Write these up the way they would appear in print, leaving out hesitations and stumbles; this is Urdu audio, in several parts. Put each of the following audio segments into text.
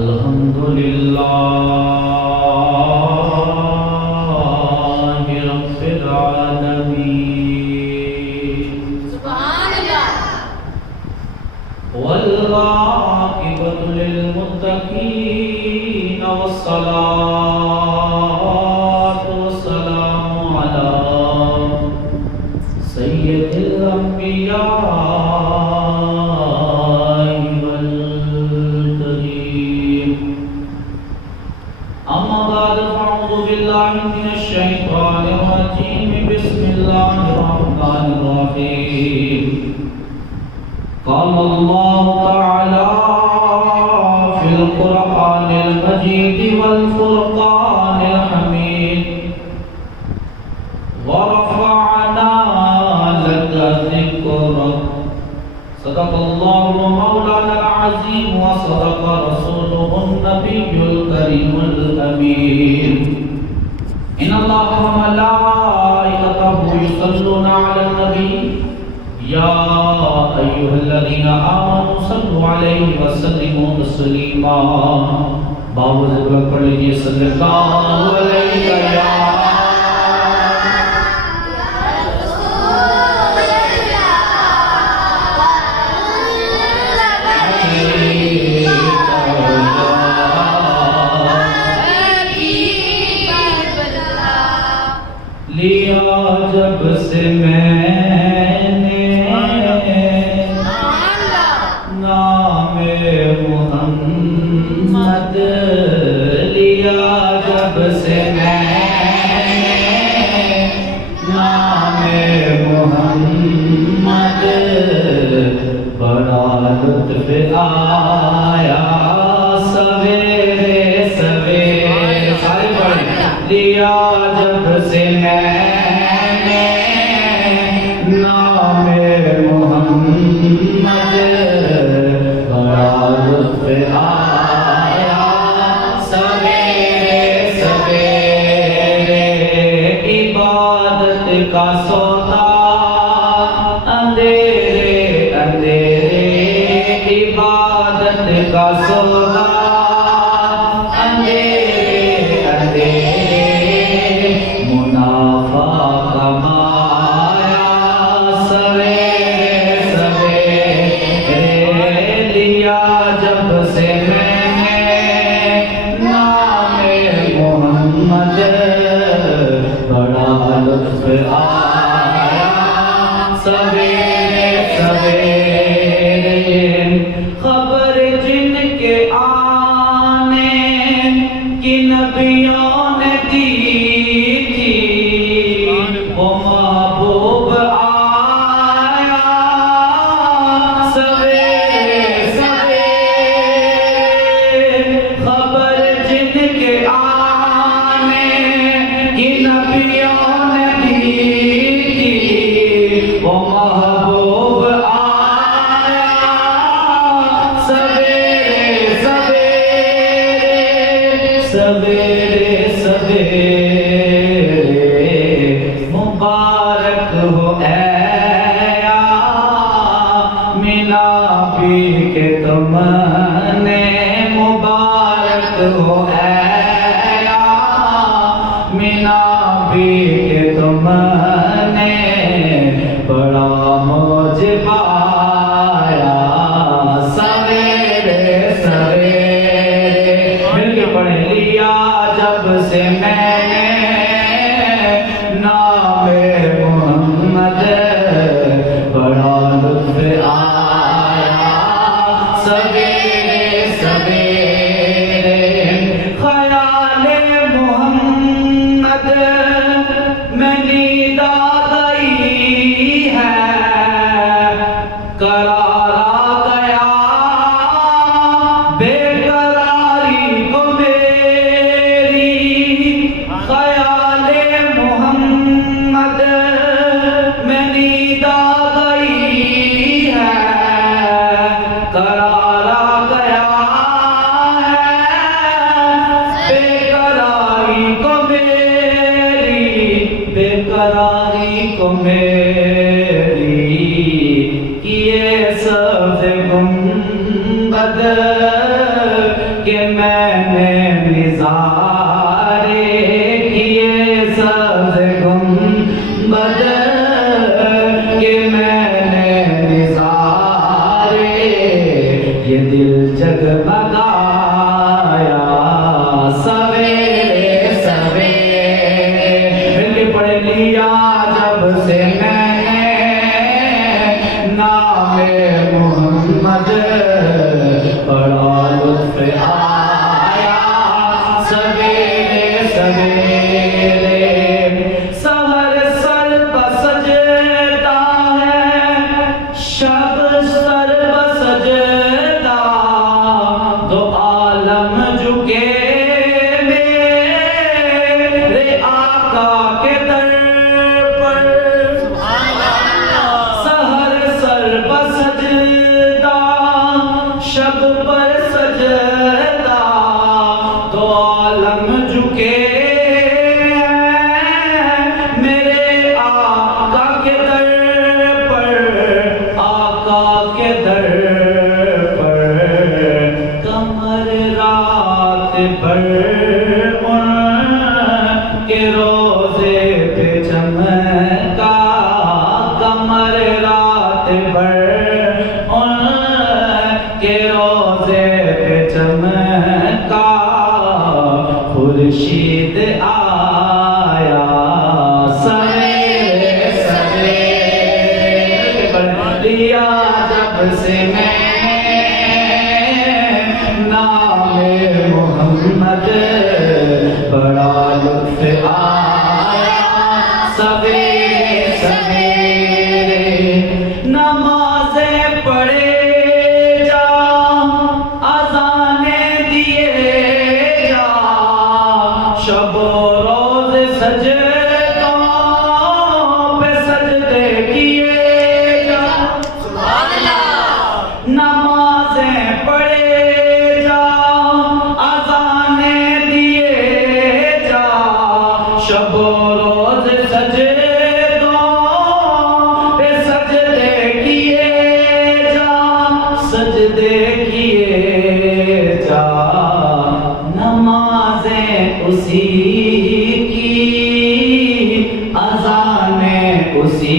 الحمدللہ رب العالمین سبحان اللہ والعاقبۃ للمتقین والصلاۃ والسلام علی سید الانبیاء من الشیطان الرجیم بسم اللہ الرحمن الرحیم قال اللہ تعالی فی القرآن المجید والفرقان الحمید ورفعنا لك ذکرک صدق اللہ مولانا العظیم وصدق رسوله النبی الکریم الامین ان اللہ وملائکتہ یصلون علی النبی یا ایھا الذین آمنوا صلوا علیہ وسلموا تسلیما باوجود ذکر پڑھ لیجیے صلی اللہ علیہ یا لیا جب سے میں نے نام محمد لیا جب سے میں نے نام محمد بڑا لطف آیا سویرے سویرے سارے پڑھیں لیا جب سے میں نام محمد بڑا لطف آیا سویرے سویرے عبادت کا سودا اندھیرے اندھیرے عبادت کا سودا اندھیرے اندھیرے منافع کمایا سویرے سویرے لیا جب سے میں نے نام محمد بڑا لطف آیا سویرے سویرے خبر جن کے آنے کی نبیوں نے دی تھی وہ محبوب آیا سویرے سویرے خبر جن کے آنے کی نبیوں نے دی تھی وہ محبوب آیا سویرے سویرے سویرے سویرے مبارک ہو اے آمنہ پی کے تم نے مبارک ہو اے آمنہ پی کے تم نے بڑا موج پایا سویرے سویرے مل کے پڑھیں لیا جب سے میں نے نام محمد بڑا لطف آیا سویرے سویرے خیال محمد میں نیند آ گئی ہے قرار آ گیا بے قراری کو میری خیال محمد میں نیند آ گئی ہے قرار آ گیا ہے بے قراری کو میری بے قراری کو میری کیے سب گنبد کہ نام محمد بڑا لطف آیا سویرے سویرے سحر سر بسجدہ ہے شب سر بسجدہ دو عالم جھکے میرے آقا کے در پر سحر سر بسجدہ شب پر سجدہ دو عالم جھکے میرے آقا کے در پر آقا کے در پر کمر رات بھر ان کے روزے پہ چمکا کمر رات بھر ان کے روزے پہ چمکا خورشید آیا سویرے سویرے پڑھ لیا جب سے میں نام محمد بڑا لطف آیا سویرے سویرے نمازیں پڑھے جا اذانیں دیے جا شب و روز سجدوں پہ سجدے کیے جا نمازیں پڑھے جا اذانیں دیے جا شب و روز سجدوں پہ سجدے کیے جا سجدے کیے جا نمازیں اسی کی اذانیں اسی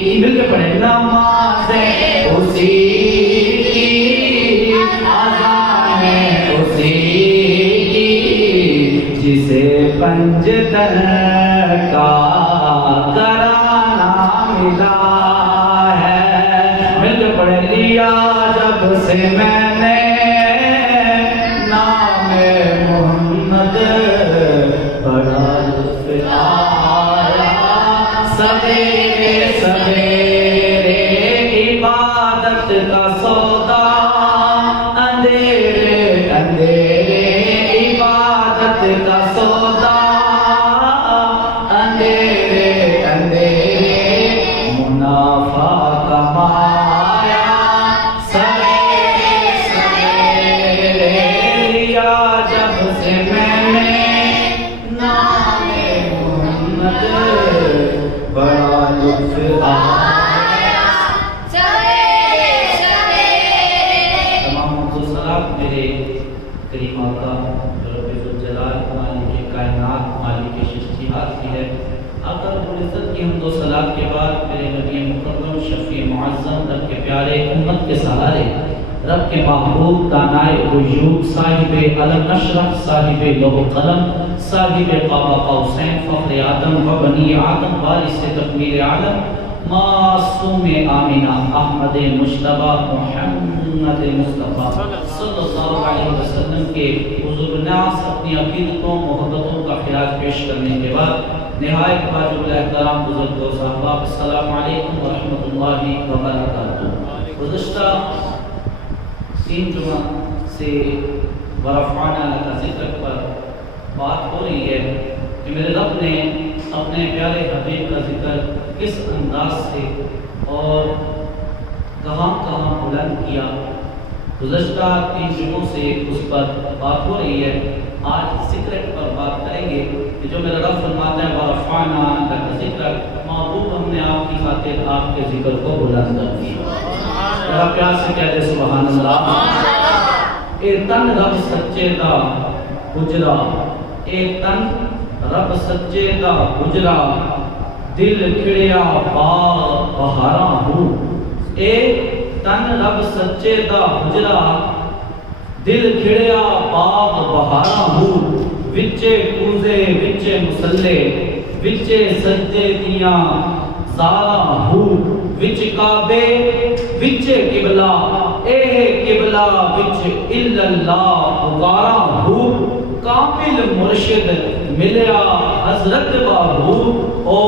کی مل کے پڑھیں نمازیں اسی کی اذانیں اسی کی جسے پنجتن کا کرانا ملا ہے مل کے پڑھ لیا جب سے میں نے نام محمد بڑا لطف آیا سویرے سویرے عبادت کا سودا اندھیرے اندھیرے عبادت کا سودا اندھیرے اندھیرے منافع کمایا سویرے سویرے لیا جب سے میں نے نام محمد بڑا لطف آیا تمام حمد و ثنا میرے کریم آقا رب الجلال مالک کائنات مالک شخصیات کی ہے آقا رب العزت کی حمد و ثنا کے بعد میرے نبی مکرم شفیع معظم رب کے پیارے امت کے سہارے رب کے محبوب دانائے غیوب صاحب علم اشرف صاحب لوح قلم صاحب قاب قوسین فخر آدم و بنی آدم وارث تکمیل عالم معصوم آمینہ احمد مجتبی محمد مصطفیٰ صلی اللہ علیہ وسلم کے حضور الناس اپنی عقیدتوں محبتوں کا خراج پیش کرنے کے بعد نہایت واجب الاحترام بزرگ و صحابہ السلام علیکم ورحمۃ اللہ وبرکاتہ گزشتہ 3 جمعہ سے ورفعنا لک ذکرک پر بات ہو رہی ہے کہ میرے رب نے اپنے پیارے حبیب کا ذکر کس انداز سے اور کہاں کہاں بلند کیا گزشتہ 3 جمعوں سے اس پر بات ہو رہی ہے آج سیکرٹ پر بات کریں گے کہ جو میرا رب فرماتا ہے ورفعنا لک ذکرک محبوب ہم نے آپ کی خاطر آپ کے ذکر کو بلند کر دیا میرا پیار سے کہہ دے سبحان اللہ اے تن رب سچے دا حجرا اے تن رب سچے دا حجرا دل کھڑیا باغ بہاراں ہوں اے تن رب سچے دا حجرا دل کھڑیا باغ بہاراں ہوں وچے کوزے وچے مسلے وچے سجدے دیاں زاراں ہوں وچ کعبے بچے قبلہ اے قبلہ بچ الا اللہ پکارا ہو کامل مرشد ملیا حضرت بابو او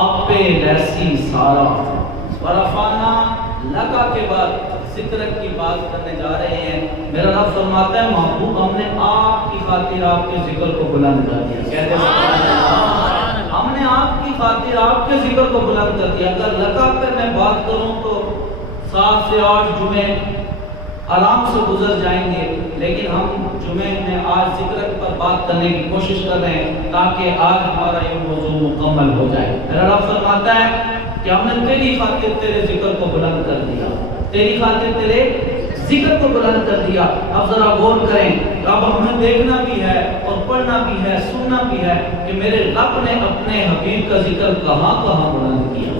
آپ لیسی سارا ورفانا لگا کے بعد ذکر کی بات کرنے جا رہے ہیں. میرا رب فرماتا ہے محبوب ہم نے آپ کی خاطر آپ کے ذکر کو بلند کر دیا. کہتے ہیں ہم نے آپ کی خاطر آپ کے ذکر کو بلند کر دیا. اگر لگا کر میں بات کروں تو 7 سے 8 جمعے آرام سے گزر جائیں گے، لیکن ہم جمعے میں آج ذکر پر بات کرنے کی کوشش کر رہے ہیں تاکہ آج ہمارا یہ موضوع مکمل ہو جائے. میرا رب فرماتا ہے کہ ہم نے تیری خاطر تیرے ذکر کو بلند کر دیا، تیری خاطر تیرے ذکر کو بلند کر دیا. اب ذرا غور کریں، اب ہمیں دیکھنا بھی ہے اور پڑھنا بھی ہے، سننا بھی ہے کہ میرے رب نے اپنے حبیب کا ذکر کہاں کہاں بلند کیا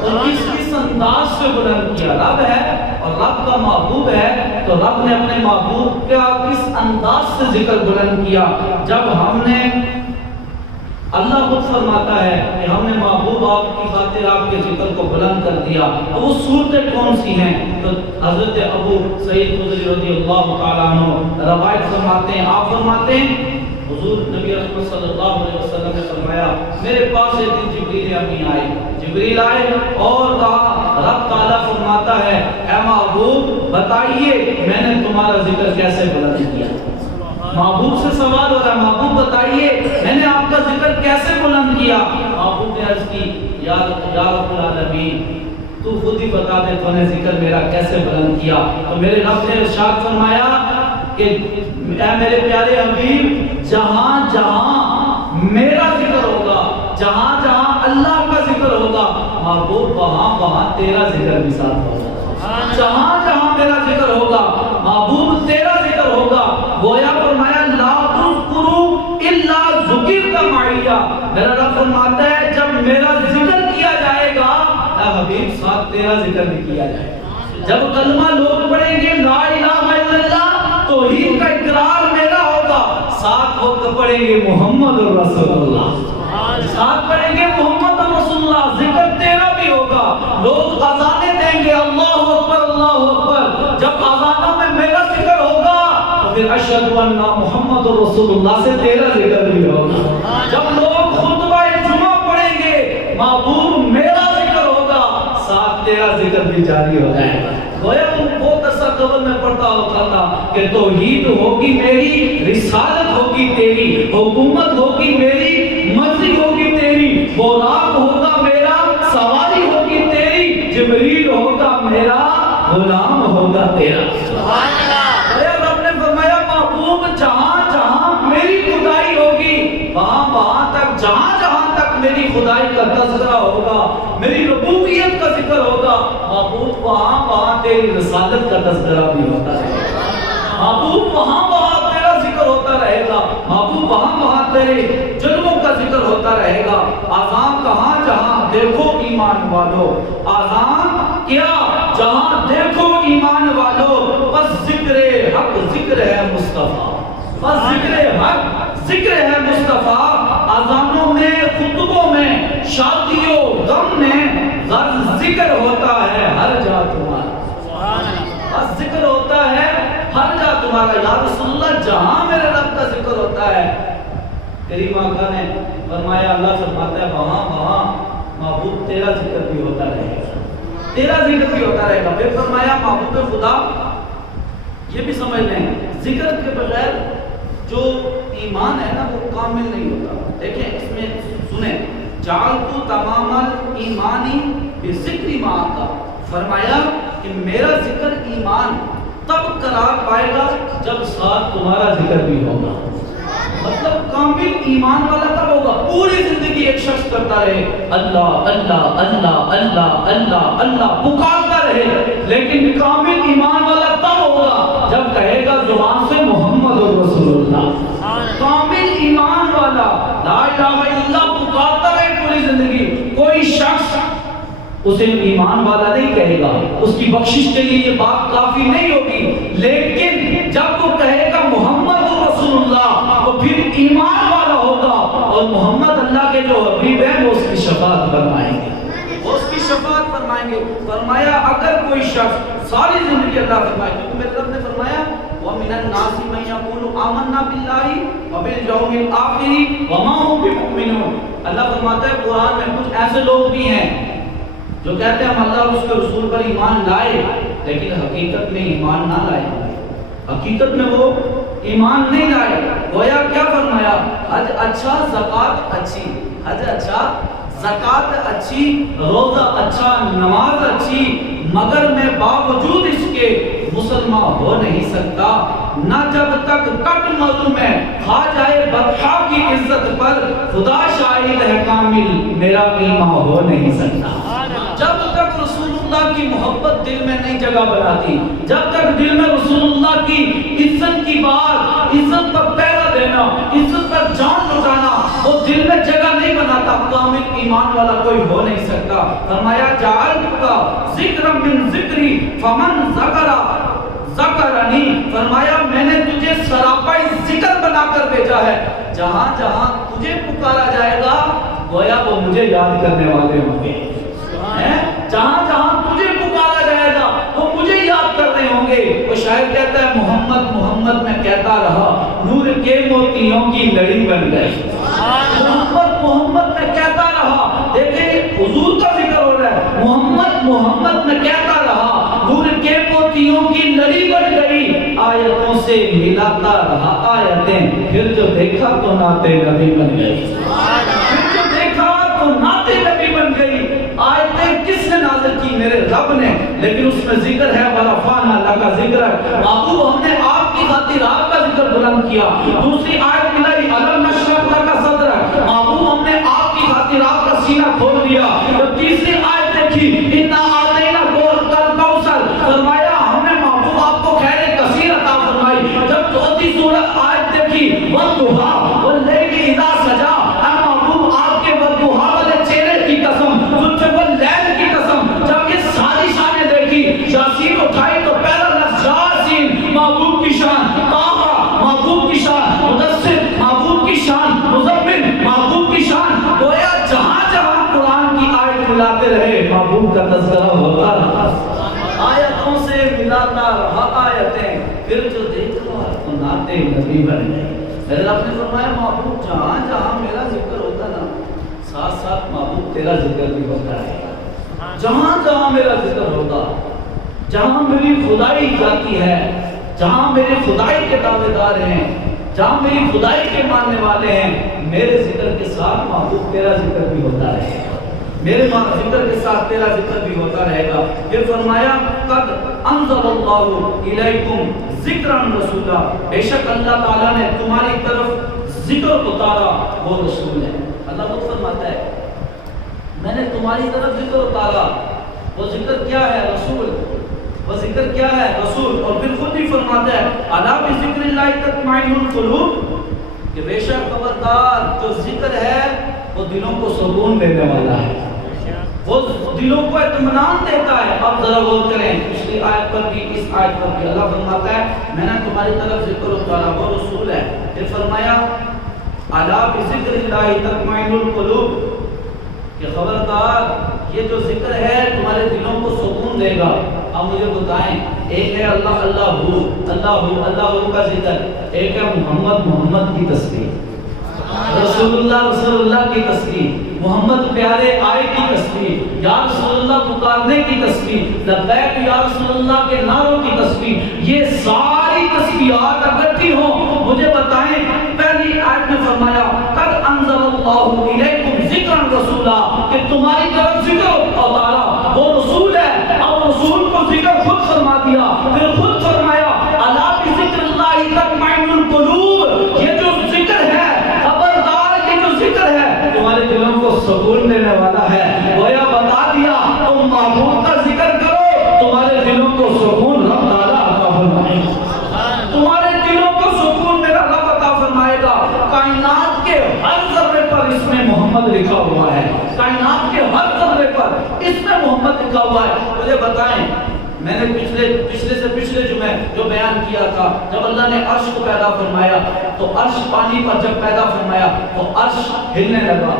اور کس انداز سے بلند کیا. رب ہے اور رب کا محبوب ہے تو رب نے اپنے محبوب کا کس انداز سے ذکر بلند کیا. جب ہم نے اللہ خود فرماتا ہے کہ ہم نے محبوب آپ کی خاطر آپ کے ذکر کو بلند کر دیا، تو وہ صورتیں کون سی ہیں؟ تو حضرت ابو سعید خدری رضی اللہ تعالیٰ عنہ روایت فرماتے ہیں، آپ فرماتے ہیں حضور نبی رحمت صلی اللہ علیہ وسلم نے فرمایا میرے پاس ایک دن جبریل امین آئے، جبریل آئے اور کہا رب تعالیٰ فرماتا ہے اے محبوب بتائیے میں نے تمہارا ذکر کیسے بلند کیا. محبوب سے سوال ہو رہا ہے محبوب بتائیے میں نے آپ کا ذکر کیسے بلند کیا. محبوب نے عرض کی یا رب العالمین تو خود ہی بتا دے تو نے ذکر میرا کیسے بلند کیا. تو میرے رب نے ارشاد فرمایا کہ اے میرے پیارے حبیب جہاں جہاں میرا ذکر ہوگا، جہاں جہاں اللہ کا ذکر ہوگا محبوب وہاں وہاں تیرا ذکر بھی ساتھ ہوگا. جہاں جہاں میرا ذکر ہوگا محبوب تیرا ذکر ہوگا. گویا فرمایا لا تذکروا الا ذکرت معیا. میرا رب فرماتا ہے جب میرا ذکر کیا جائے گا اے حبیب ساتھ تیرا ذکر بھی کیا جائے گا. جب کلمہ لوگ پڑھیں گے لا الہ الا اللہ توحید کا اقرار میرا ہوگا، ساتھ ہو کر پڑھیں گے محمد رسول اللہ، ساتھ پڑھیں گے محمد رسول اللہ، ذکر تیرا بھی ہوگا. لوگ اذانیں دیں گے اللہ اکبر اللہ اکبر، جب اذانوں میں میرا ذکر ہوگا تو پھر اشہد ان محمد رسول اللہ سے تیرا ذکر بھی ہوگا. جب لوگ خطبہ جمعہ پڑھیں گے محبوب میرا ذکر ہوگا، ساتھ تیرا ذکر بھی جاری ہو جائے گا. گویا وہ تصور میں پڑھتا ہوتا تھا کہ توحید ہوگی میری، رسالت ہوگی تیری، حکومت ہوگی میری، مرضی ہوگی تیری، براق ہوگا میرا، سواری ہوگی تیری، جبریل ہوگا میرا، غلام ہوگا تیرا. سبحان اللہ. رب نے فرمایا محبوب جہاں جہاں میری خدائی ہوگی وہاں وہاں تک، جہاں جہاں تک میری خدائی کا تذکرہ ہوگا، میری ربوبیت کا ذکر ہوگا محبوب وہاں وہاں تیری رسالت کا تذکرہ بھی ہوتا رہے گا. محبوب وہاں وہاں تیرا ذکر ہوتا رہے گا. محبوب وہاں وہاں تیرے جلووں کا ذکر ہوتا رہے گا. آذان کہاں جہاں دیکھو ایمان والو، آذان کیا جہاں دیکھو ایمان والو، بس ذکر حق ذکر ہے مصطفیٰ، بس ذکر حق ذکر ہے مصطفیٰ. اذانوں میں، خطبوں میں، شادیوں غم میں غرض ذکر ہوتا ہے ہر جا تمہارا، بس ذکر ہوتا ہے ہر جا تمہارا. یا رسول اللہ جہاں میرے رب کا ذکر ہوتا ہے، کریم آقا نے فرمایا اللہ فرماتا ہے وہاں وہاں محبوب تیرا ذکر بھی ہوتا رہے گا، تیرا ذکر بھی ہوتا رہے گا. پھر فرمایا محبوب خدا یہ بھی سمجھ لیں ذکر کے بغیر جو ایمان ہے نا وہ کامل نہیں ہوتا. دیکھیں اس میں سنیں جعلت تمام ایمانی بذکر ما کا، فرمایا کہ میرا ذکر ایمان تب قرار پائے گا جب ساتھ تمہارا ذکر بھی ہوگا. مطلب کامل ایمان والا تب ہوگا. پوری زندگی ایک شخص کرتا رہے اللہ اللہ اللہ اللہ اللہ اللہ پکارتا رہے، لیکن کامل ایمان والا تب ہوگا جب کہے گا زبان سے محمد رسول اللہ. کامل ایمان والا لا الہ الا اللہ پکارتا رہے پوری زندگی. کوئی شخص اسے ایمان والا نہیں کہے گا، اس کی بخشش کے لیے یہ بات کافی نہیں ہوگی، لیکن جب وہ کہے گا محمد رسول اللہ تو پھر ایمان والا ہوگا اور محمد اللہ کے جو حبیب ہیں وہ اس کی شفاعت فرمائیں گے، وہ اس کی شفاعت فرمائیں گے. فرمایا اگر کوئی شخص ساری زندگی اللہ فرمائے, کیونکہ میرے رب نے فرمایا وَمِنَ النَّاسِ مَن يَقُولُ آمَنَّا بِاللَّهِ وَبِالْيَوْمِ الْآخِرِ وَمَا هُمْ بِمُؤْمِنُونَ. اللہ فرماتا ہے قرآن میں کچھ ایسے لوگ بھی ہیں جو کہتے ہیں ہم اللہ اور اس کے رسول پر ایمان لائے, لیکن حقیقت میں ایمان نہ لائے, حقیقت میں وہ ایمان نہیں لائے. گویا کیا فرمایا, حج اچھا, زکوٰۃ اچھی, حج اچھا, زکوٰۃ اچھی, روزہ اچھا, نماز اچھی, مگر میں باوجود اس کے مسلمان ہو نہیں سکتا. نہ جب تک کٹ مروں میں کھا جائے بدخا کی عزت پر, خدا شاہد ہے کامل میرا ایمان ہو نہیں سکتا. جب تک رسول اللہ کی محبت دل میں نہیں جگہ بناتی, جب تک دل میں رسول اللہ کی عزت کی بات, عزت پر پہرا دینا, عزت پر جان لٹانا وہ دل میں جگہ نہیں بناتا, کامل ایمان والا کوئی ہو نہیں سکتا. فرمایا جعلتک ذکر من ذکری فمن ذکرنی, فرمایا میں نے تجھے سراپائی ذکر بنا کر بھیجا ہے, جہاں جہاں تجھے پکارا جائے گا گویا وہ مجھے یاد کرنے والے ہوں گے. جہاں جہاں تجھے پکارا جائے گا وہ مجھے یاد کرنے ہوں گے. وہ شاعر کہتا ہے محمد محمد میں کہتا رہا, نور کے موتیوں کی لڑی بن گئی. محمد محمد میں کہتا رہا, دیکھیں حضور کا ذکر ہو رہا ہے, محمد محمد میں کہتا رہا, نور کے موتیوں کی لڑی بن گئی. آیتوں سے ملاتا رہا آیتیں, پھر جو دیکھا تو نعت نبی بن گئی. پھر جو دیکھا تو نعت نبی بن گئی. آیتیں کس نے نازل کی؟ میرے رب نے, لیکن اس میں ذکر ہے وَرَفَعْنَا لَكَ ذِكْرَكَ, محبوب ہم نے آپ کی خاطر آپ کا ذکر بلند کیا. دوسری آیت ملائی أَلَمْ نَشْرَحْ لَكَ صَدْرَكَ, محبوب ہم نے آپ کی خاطر آپ کا سینہ کھول دیا. جب تیسری آیت دیکھی إِنَّا أَعْطَيْنَاكَ الْكَوْثَرَ, فرمایا ہم نے محبوب آپ کو خیر کثیر عطا فرمائی. جب چوتھی سورت آیت دیکھی وَالضُّحَىٰ وَاللَّيْلِ إِذَا سَجَىٰ, اے محبوب آپ کے وَالضُّحَىٰ والے چہرے کی قسم, واللیل کی قسم. جب یہ ساری شانیں دیکھی, یاسین اٹھائی تو پہلا لفظ یاسین, محبوب کی شان, طٰہٰ محبوب کی شان, مدثر محبوب کی شان, مزمل محبوب کی شان. گویا جہاں جہاں قرآن کی آیت ملاتے رہے محبوب کا تذکرہ ہوتا رہا, آیتوں سے ملاتا رہا آیتیں, پھر جو دیکھا تو نعت نبی بن گئی. میرے رب نے فرمایا محبوب جہاں جہاں میرا ذکر ہوتا نا, ساتھ ساتھ محبوب تیرا ذکر بھی ہوتا ہے. جہاں جہاں میرا ذکر ہوتا, جہاں میری خدائی جاتی ہے, جہاں میرے خدائی کے دعوے دار ہیں, جہاں میری خدائی کے ماننے والے ہیں, میرے ذکر کے ساتھ محبوب تیرا ذکر بھی ہوتا رہے گا, میرے ذکر کے ساتھ تیرا ذکر بھی ہوتا رہے گا. پھر فرمایا قد انزل اللہ الیکم ذکرا رسولا, بے شک اللہ تعالیٰ نے تمہاری طرف ذکر اتارا, وہ رسول ہے. اللہ خود فرماتا ہے میں نے تمہاری طرف ذکر اتارا, وہ ذکر کیا ہے؟ رسول. وہ ذکر کیا ہے؟ رسول. اور پھر خود بھی فرماتا ہے الا بذکر اللہ تطمئن القلوب, کہ بے شک خبردار جو ذکر ہے وہ دلوں کو سکون دینے والا ہے, وہ دلوں کو اطمینان دیتا ہے. اب ذرا غور کریں, پچھلی آیت پر بھی اس آیت پر بھی اللہ فرماتا ہے میں نے تمہاری طرف ذکر اتارا, وہ رسول ہے. پھر فرمایا الا بذکر اللہ تطمئن القلوب, کہ خبردار یہ جو ذکر ہے تمہارے دلوں کو سکون دے گا. اب مجھے بتائیں, ایک ہے اللہ اللہ ہو, اللہ ہو کا ذکر, ایک ہے محمد محمد کی تسبیح, رسول اللہ کی تسبیح, محمد پیارے آئے کی تسبیح, یا رسول اللہ پکارنے کی تسبیح, لبیک یا رسول اللہ کے نعروں کی تسبیح. یہ ساری تسبیحات اکٹھی ہوں, مجھے بتائیں پہلی آیت میں فرمایا قد انزل اللہ الیکم ذکرا رسولا, کہ تمہاری طرف ذکر اتارا, وہ رسول ہے. اب رسول کو ذکر خود فرما دیا, پھر خود فرمایا الا بذکر اللہ تطمئن القلوب, یہ جو ذکر ہے خبردار, یہ جو ذکر ہے تمہارے دلوں کو سکون دینے والا ہے. گویا بتا دیا تم محبوب کا ذکر کرو, تمہارے دلوں کو سکون رب تعالیٰ عطا فرمائے گا, تمہارے دلوں کو سکون میرا رب عطا فرمائے گا. کائنات کے ہر ذرے پر اس میں محمد لکھا ہوا ہے, کائنات کے ہر ذرے پر اس میں محمد لکھا ہوا ہے. مجھے بتائیں, میں نے پچھلے جمعے جو بیان کیا تھا, جب اللہ نے عرش کو پیدا فرمایا تو عرش پانی پر جب پیدا فرمایا تو عرش ہلنے لگا,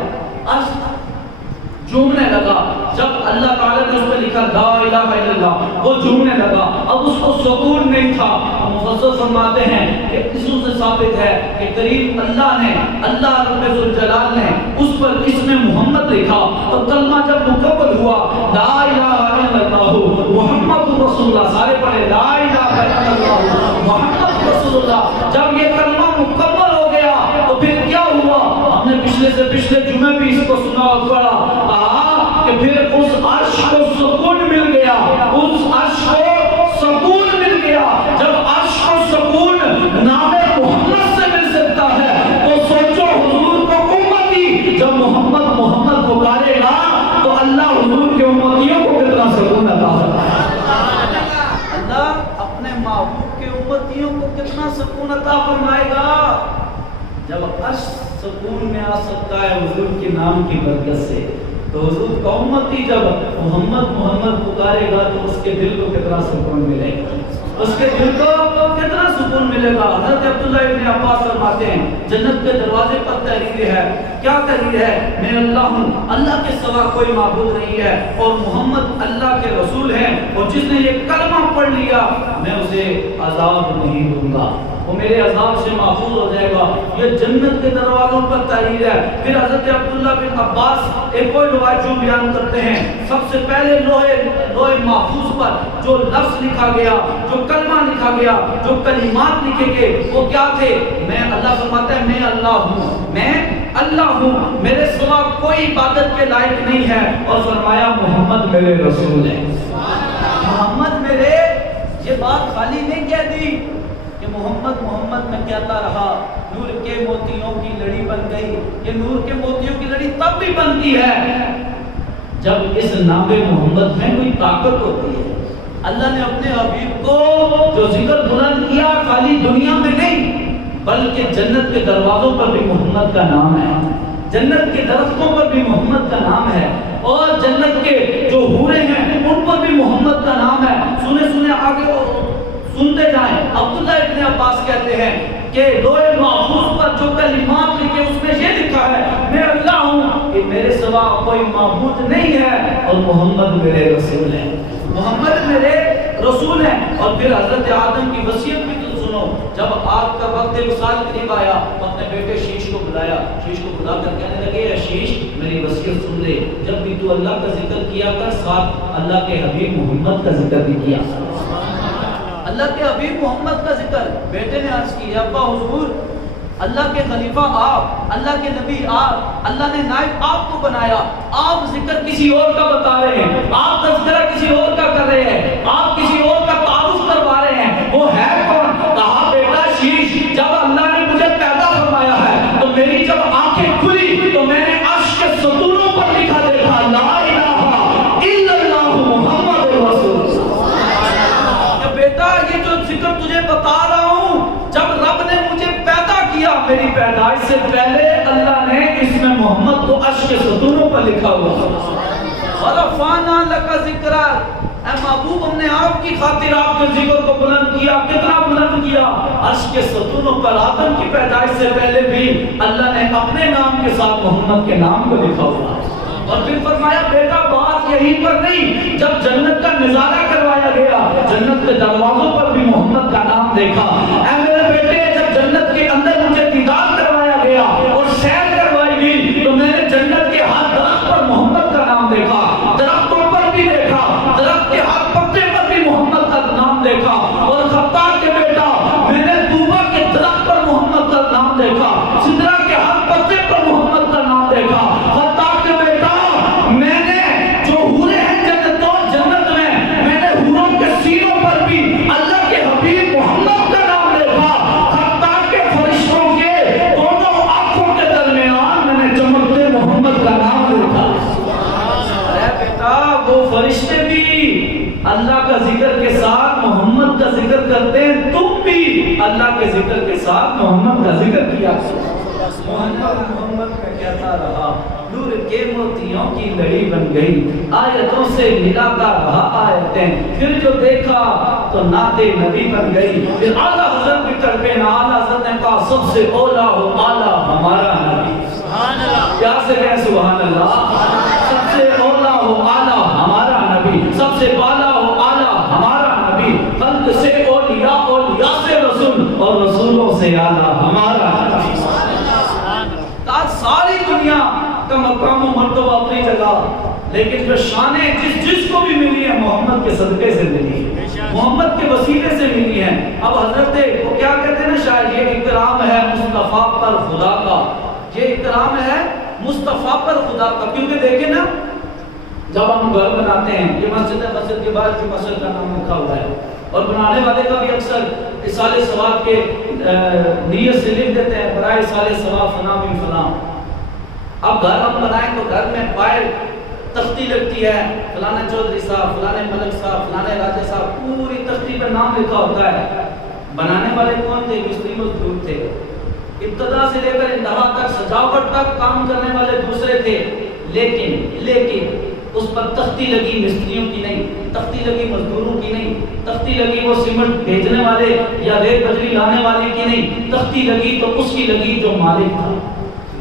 عرش جھومنے لگا, جب اللہ تعالیٰ نے اس پہ لکھا لا الہ الا اللہ، وہ جھومنے لگا، اب اس کو سکون نہیں تھا۔ مفسر فرماتے ہیں کہ اس سے ثابت ہے کہ کریم اللہ نے، اللہ رب ذوالجلال نے اس پر اسم محمد لکھا، اور کلمہ جب مکمل ہوا لا الہ الا اللہ محمد رسول اللہ، سارے پڑھے لا الہ الا اللہ محمد رسول اللہ، جب یہ کلمہ مکمل ہو گیا تو پھر کیا ہوا؟ ہم نے پچھلے جمعے بھی اس کو سنا اور پڑھا، کہا کہ پھر اس عرش کو سکون مل گیا، اس عرش کو سکون مل گیا۔ جب عرش کو سکون نام محمد سے مل سکتا ہے تو سوچو حضور کو امتی جب محمد محمد پکارے گا تو اللہ حضور کے امتیوں کو کتنا سکون عطا فرمائے گا، اللہ اپنے محبوب کے امتیوں کو کتنا سکون عطا فرمائے گا۔ جب عرش سکون میں آ سکتا ہے حضور کے نام کی برکت سے، تو حضور کا امتی جب محمد محمد پکارے گا تو اس کے دل کو کتنا سکون ملے گا، اس کے دل کو کتنا سکون ملے گا۔ حضرت عبداللہ ابن عباس فرماتے ہیں جنت کے دروازے پر تحریر ہے، کیا تحریر ہے؟ میں اللہ ہوں، اللہ کے سوا کوئی معبود نہیں ہے، اور محمد اللہ کے رسول ہیں، اور جس نے یہ کلمہ پڑھ لیا میں اسے عذاب نہیں دوں گا، وہ میرے عذاب سے محفوظ ہو جائے گا۔ یہ جنت کے دروازوں پر تحریر ہے۔ پھر حضرت عبداللہ بن عباس ایک اور روایت جو بیان کرتے ہیں، سب سے پہلے لوح محفوظ پر جو لفظ لکھا گیا، جو کلمہ لکھا گیا، جو کلمات لکھے گئے وہ کیا تھے؟ میں، اللہ فرماتا ہے میں اللہ ہوں، میں اللہ ہوں، میرے سوا کوئی عبادت کے لائق نہیں ہے، اور فرمایا محمد میرے رسول ہے، محمد میرے۔ یہ بات خالی نہیں کہہ دی کہ محمد محمد میں کہتا رہا، نور کے موتیوں کی لڑی بن گئی۔ یہ نور کے موتیوں کی لڑی تب بھی بنتی ہے جب اس نام محمد میں کوئی طاقت ہوتی ہے۔ اللہ نے اپنے حبیب کو جو ذکر بلند کیا خالی دنیا میں نہیں بلکہ جنت کے دروازوں پر بھی محمد کا نام ہے، جنت کے درختوں پر بھی محمد کا نام ہے، اور جنت کے جو حوریں ہیں ان پر بھی محمد کا نام ہے۔ سنے آگے سنتے جائیں۔ عبداللہ ابن عباس کہتے ہیں کہ لوح محفوظ پر جو کلمات لکھے اس میں یہ لکھا ہے میں اللہ ہوں، کہ میرے سوا کوئی معبود نہیں ہے، اور محمد میرے رسول ہے، محمد میرے رسول ہیں۔ اور پھر حضرت آدم کی وصیت بھی تو سنو، جب آپ کا وقت وصال قریب آیا اپنے بیٹے شیش کو بلایا، شیش کو بلا کر کہنے لگے اے شیش میری وصیت سن لے، جب بھی تو اللہ کا ذکر کیا کر ساتھ اللہ کے حبیب محمد کا ذکر بھی کیا، اللہ کے حبیب محمد کا ذکر۔ بیٹے نے عرض کی ابا حضور اللہ کے خلیفہ آپ، اللہ کے نبی آپ، اللہ نے نائب آپ کو بنایا، آپ ذکر کسی اور کا بتا رہے ہیں، آپ تذکرہ کسی اور کا کر رہے ہیں، آپ کسی اور کا تعارف کروا رہے ہیں، وہ ہے کون؟ کہا بیٹا شیش جب اللہ نے مجھے پیدا فرمایا ہے تو میری جب آنکھیں کھلی تو میں نے عرش کے ستونوں پر لکھا دیکھا لا الہ الا اللہ محمد رسول اللہ۔ کہ بیٹا یہ جو ذکر تجھے بتا رہا ہوں، جب رب نے مجھے پیدا کیا میری پیدائش سے پہلے اللہ نے اس میں محمد کو عرش کے ستونوں پر لکھا ہوا۔ وَرَفَعْنَا لَكَ ذِكْرَكَ، اے محبوب ہم نے آپ کی خاطر آپ کے ذکر کو بلند کیا، کتنا بلند کیا؟ عرش کے ستونوں پر آدم کی پیدائش سے پہلے بھی اللہ نے اپنے نام کے ساتھ محمد کے نام کو لکھا ہوا۔ اور پھر فرمایا بیٹا بات یہیں پر نہیں، جب جنت کا نظارہ کروایا گیا جنت کے دروازوں پر بھی محمد کا نام دیکھا۔ اے میرے بیٹے جب جنت کے اندر مجھے دیدار کروایا گیا اور سیر کروائی گئی تو میں نے جنت کے ہر درخت پر محمد کا نام دیکھا، درختوں پر بھی دیکھا، درخت کے ہر پتے پر بھی محمد کا نام دیکھا، اور خطاب کے بیٹا میں نے طوبہ کے درخت پر محمد کا نام دیکھا، سدرہ کے ہر پتے پر محمد کا نام دیکھا۔ خطاب کے بیٹا میں نے جو حوریں ہیں جنت میں نے حوروں کے سینوں پر بھی اللہ کے حبیب محمد کا نام دیکھا۔ خطاب کے فرشتوں کے دونوں آنکھوں کے درمیان میں نے چمکتے محمد کا نام دیکھا۔ اے بیٹا وہ فرشتے بھی اللہ کا ذکر کے ساتھ محمد کا ذکر کرتے ہیں، تم بھی اللہ کے ذکر کے ساتھ محمد کا ذکر کیا۔ محمد میں کہتا رہا، نور کے موتیوں کی لڑی بن گئی، آیتوں سے ملاتا رہا آیتیں، پھر جو دیکھا تو نعت نبی بن گئی۔ پھر اعلیٰ حضرت بھی تڑپے نا، اعلیٰ حضرت نے کہا سب سے اولا ہو اعلیٰ ہمارا نبی، سبحان اللہ، کیا سے کہیں سبحان اللہ، سب سے اولا ہو اعلیٰ سے اعلیٰ ہمارا نبی۔ آج ساری دنیا کا مقام و مرتبہ اپنی جگہ، لیکن جو شانیں جس کو بھی ملی ہیں محمد کے صدقے سے ملی ہے، محمد کے وسیلے سے ملی ہیں۔ اب حضرت وہ کیا کہتے ہیں نا شاید، یہ اکرام ہے مصطفیٰ پر خدا کا، یہ اکرام ہے مصطفیٰ پر خدا کا۔ کیونکہ دیکھیں نا، جب ہم گھر بناتے ہیں، یہ مسجد ہے، مسجد کے بعد کی مسجد کا نام لکھا ہوا ہے، اور بنانے والے کا بھی اکثر اصالِ ثواب کے نیت سے لکھ دیتے ہیں برائے اصالِ ثواب فلاں بن فلاں۔ اب گھر ہم بنائیں تو گھر میں باہر تختی لگتی ہے، فلاں چودھری صاحب، فلاں ملک صاحب، فلاں راجہ صاحب، پوری تختی پر نام لکھا ہوتا ہے۔ بنانے والے کون تھے؟ مستری مزدور تھے۔ ابتدا سے لے کر انتہا تک، سجاوٹ تک کام کرنے والے دوسرے تھے، لیکن اس پر تختی لگی مستریوں کی نہیں، تختی لگی مزدوروں کی نہیں، تختی لگی وہ سیمنٹ بھیجنے والے یا ریت بجری لانے والے کی نہیں، تختی لگی تو اس کی لگی جو مالک تھا۔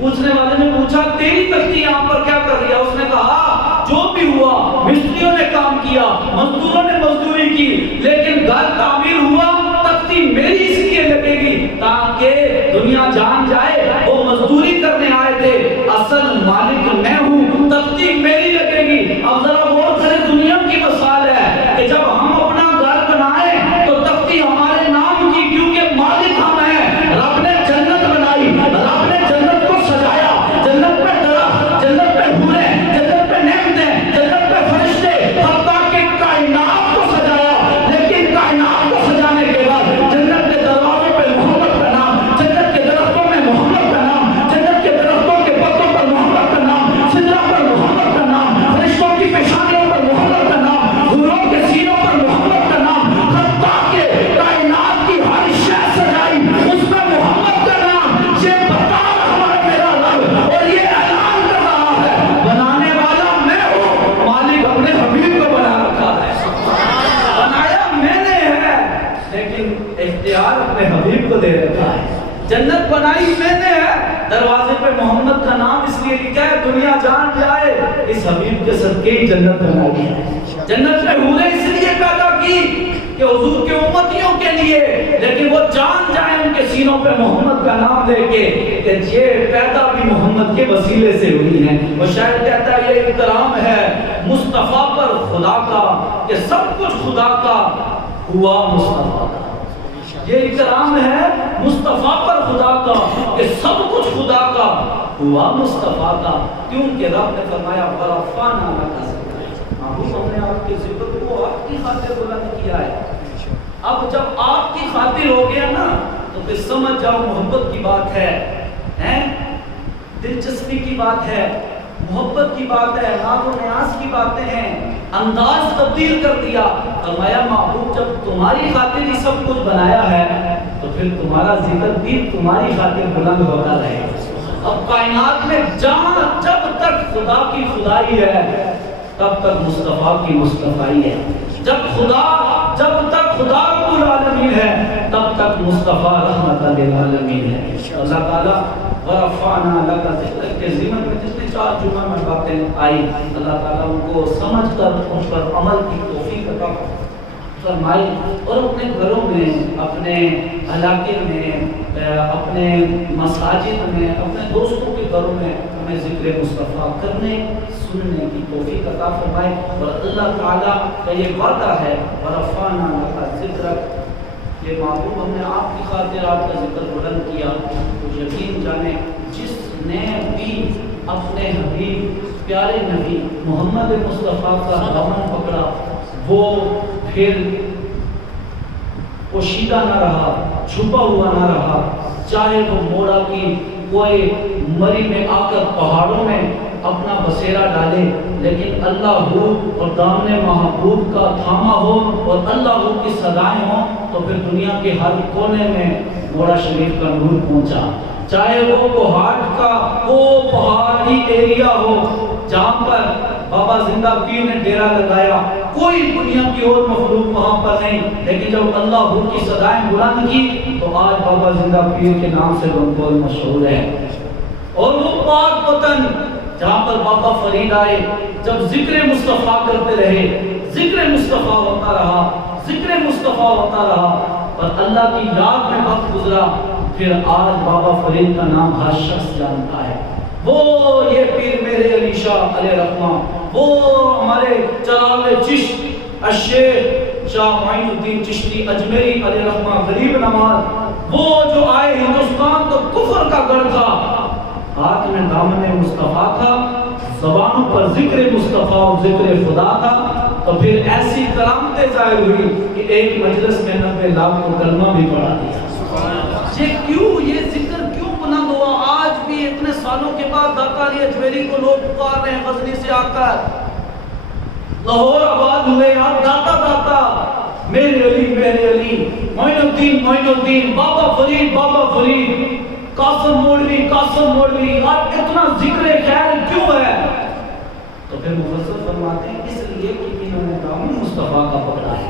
پوچھنے والے نے پوچھا تیری تختی یہاں پر کیا کر رہی ہے؟ اس نے کہا جو بھی ہوا، مستریوں نے کام کیا، مزدوروں نے مزدوری کی، لیکن گھر تعمیر ہوا، تختی میری اس لیے لگے گی تاکہ دنیا جان جائے وہ مزدوری کرنے آئے تھے، اصل مالک میں ہوں، تختی میری لگے گی۔ اب ذرا غور کریں، دنیا کی مثال ہے کہ جب ہم اپنا گھر بنائیں تو تختی ہمارے نام کی، کیونکہ مالک ہم ہیں۔ رب نے جنت بنائی، رب نے جنت کو سجایا، جنت پہ درخت، جنت پہ حوریں، جنت پہ نعمتیں، جنت پہ فرشتے، حتیٰ کہ کائنات کو سجایا، لیکن کائنات کو سجانے کے بعد جنت کے دروازوں پہ محمد کا نام، جنت کے درختوں میں محمد کا نام، جنت کے درختوں کے پتوں پر محمد کا نام، سدرہ پر محمد کا نام، فرشتوں کی پیشانیوں پر محمد کا نام، حوروں کے سینوں پر محمد کا نام، حتیٰ کہ کائنات کی ہر شے سجائی اس میں محمد کا نام۔ یہ بتا رہا ہے میرا رب، اور یہ اعلان کر رہا ہے بنانے والا میں ہوں، مالک اپنے حبیب کو بنا رکھا ہے، بنایا میں نے ہے، لیکن اختیار اپنے حبیب کو دے رکھا ہے۔ جنت بنائی میں نے ہے، دروازے پہ محمد کا نام اس لیے لکھا ہے دنیا جان جائے اس حبیب کے صدقے ہی جنت بنائی ہے۔ جنت میں حوریں اس لیے پیدا کی کہ حضور کے امتیوں کے لیے، لیکن وہ جان جائیں ان کے سینوں پہ محمد کا نام دے کے کہ یہ پیدا بھی محمد کے وسیلے سے ہوئی ہیں۔ وہ شاید کہتا ہے یہ اکرام ہے مصطفیٰ پر خدا کا کہ سب کچھ خدا کا ہوا مصطفیٰ کا۔ یہ اکرام ہے مصطفیٰ پر خدا کا کہ سب کچھ خدا کا ہوا مصطفیٰ کا، کیونکہ رب نے فرمایا وَرَفَعْنَا لَكَ ذِكْرَكَ، محبوب ہم نے آپ کے ذکر کو آپ کی خاطر بلند کیا ہے۔ اب جب آپ کی خاطر ہو گیا نا تو پھر سمجھ جاؤ محبت کی بات ہے، دلچسپی کی بات ہے، محبت کی بات ہے، ناز و نیاز کی باتیں ہیں، انداز تبدیل کر دیا۔ فرمایا محبوب جب تمہاری خاطر ہی سب کچھ بنایا ہے تو پھر تمہارا ذکر بھی تمہاری خاطر بلند ہوتا رہے۔ اب کائنات میں جہاں جب تک خدا کی خدائی ہے تب تک مصطفیٰ کی مصطفائی ہے، جب تک خدا رب العالمین ہے تب تک مصطفیٰ رحمت للعالمین ہے۔ اللہ تعالیٰ وَرَفَعْنَا لَكَ ذِكْرَكَ کے ذمن میں جتنے 4 جمعہ میں باتیں آئی، اللہ تعالیٰ ان کو سمجھ کر ان پر عمل کی توفیق عطا فرمائی، اور اپنے گھروں میں، اپنے علاقے میں، اپنے مساجد میں، اپنے دوستوں کے گھروں میں ہمیں ذکر مصطفیٰ کرنے سننے کی توفیق عطا فرمائے۔ اور اللہ تعالیٰ کا یہ وعدہ ہے وَرَفَعْنَا لَكَ ذِكْرَكَ، یہ محبوب ہم نے آپ کی خاطر آپ کا ذکر بلند کیا، تو یقین جانے جس نے بھی اپنے حبیب پیارے نبی محمد مصطفیٰ کا دامن پکڑا وہ پھر پوشیدہ نہ رہا، چھپا ہوا نہ رہا، چاہے وہ موڑا کی کوئی مری میں آ کر پہاڑوں میں اپنا بسیرا ڈالے، لیکن اللہ ہو اور دامن محبوب کا تھاما ہو اور اللہ ہو کی صدائیں ہوں تو پھر دنیا کے ہر کونے میں موڑا شریف کا نور پہنچا، چاہے وہ پہاڑ کا وہ پہاڑی ایریا ہو جہاں پر بابا زندہ پیر نے ڈیرا لگایا، کوئی دنیا کی اور مخلوق وہاں پر نہیں، لیکن جب اللہ ہو کی صدائیں بلند کی تو آج بابا زندہ پیر کے نام سے بنگول مشہور ہے۔ اور وہ پاک وطن جہاں پر بابا فرید آئے، جب ذکر مصطفیٰ کرتے رہے، ذکر مصطفیٰ ہوتا رہا، ذکر مصطفیٰ ہوتا رہا، اور اللہ کی یاد میں وقت گزرا، پھر آج بابا فرید کا نام ہر شخص جانتا ہے. وہ یہ پیر میرے علی شاہ علیہ رحمہ، وہ ہمارے جلال چشت الشیخ شاہ معین الدین چشتی اجمیری علیہ رحمہ غریب نواز، وہ جو آئے ہندوستان تو کفر کا گڑھ تھا، ہاتھ میں دامن مصطفیٰ تھا، زبانوں پر ذکر مصطفیٰ اور ذکر خدا تھا. تو پھر ایسی کرامتیں ظاہر ہوئی کہ ایک مجلس میں 90 لاکھ کو کلمہ بھی پڑھا دیا. یہ کیوں، یہ ذکر کیوں بلند ہوا؟ آج بھی اتنے سالوں کے بعد داتا علی اجمیری کو لوگ پکار رہے ہیں غزنی سے آ کر، لاہور آباد ہوئے، آپ داتا داتا، میرے علی، معین الدین، بابا فرید، قاسم مولوی، آج اتنا ذکر خیر کیوں ہے؟ تو پھر مفسر فرماتے ہیں اس لیے کہ انہوں نے دامن مصطفیٰ کا پکڑا ہے،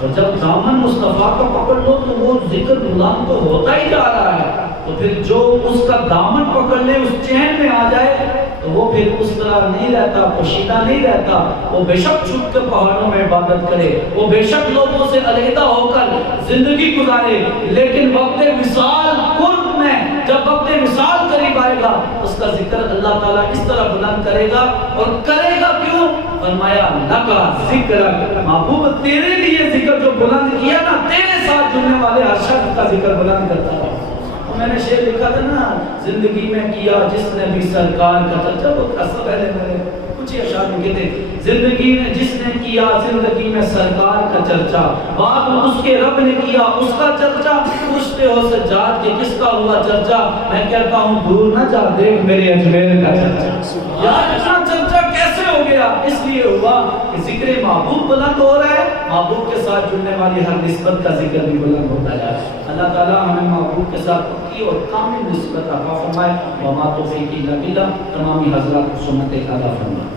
اور جب دامن مصطفیٰ کا پکڑ لو تو وہ ذکر بلند تو ہوتا ہی جا رہا ہے. تو پھر جو اس کا دامن پکڑ لے، اس چین میں آ جائے، تو وہ پھر اس طرح نہیں رہتا، پوشیدہ نہیں رہتا. وہ بے شک چھپ کر پہاڑوں میں عبادت کرے، وہ بے شک لوگوں سے علیحدہ ہو کر زندگی گزارے، لیکن وقت وصال قرب میں جب وقت وصال قریب آئے گا، اس کا ذکر اللہ تعالیٰ اس طرح بلند کرے گا. اور کرے گا کیوں؟ فرمایا لگا ذکر، محبوب تیرے لیے ذکر جو بلند کیا نا، تیرے ساتھ جڑنے والے ہر شخص کا ذکر بلند کرتا ہے. میں نے شعر لکھا تھا نا، زندگی میں کیا جس نے بھی سرکار کا چرچا، وہ اصل پہلے میں نے کچھ ہی اشعار لکھے تھے. زندگی میں جس نے کیا زندگی میں سرکار کا چرچا، بعد اس کے رب نے کیا اس کا چرچا، پوچھتے ہو سجاد کہ کس کا ہوا چرچا، میں کہتا ہوں دور نہ جا دیکھ میرے اجمیر کا چرچا. یار اتنا چرچا کیسے ہو گیا؟ اس لیے ہوا کہ ذکر محبوب بلند ہو رہا ہے، محبوب کے ساتھ جڑنے والی ہر نسبت کا ذکر بھی بلند ہوتا جا رہا ہے. اللہ تعالیٰ ہمیں محبوب کے ساتھ پکی اور کامل نسبت عطا فرمائے. وما توفیقی الا باللہ. تمامی حضرات کو سنت عطا فرمائے.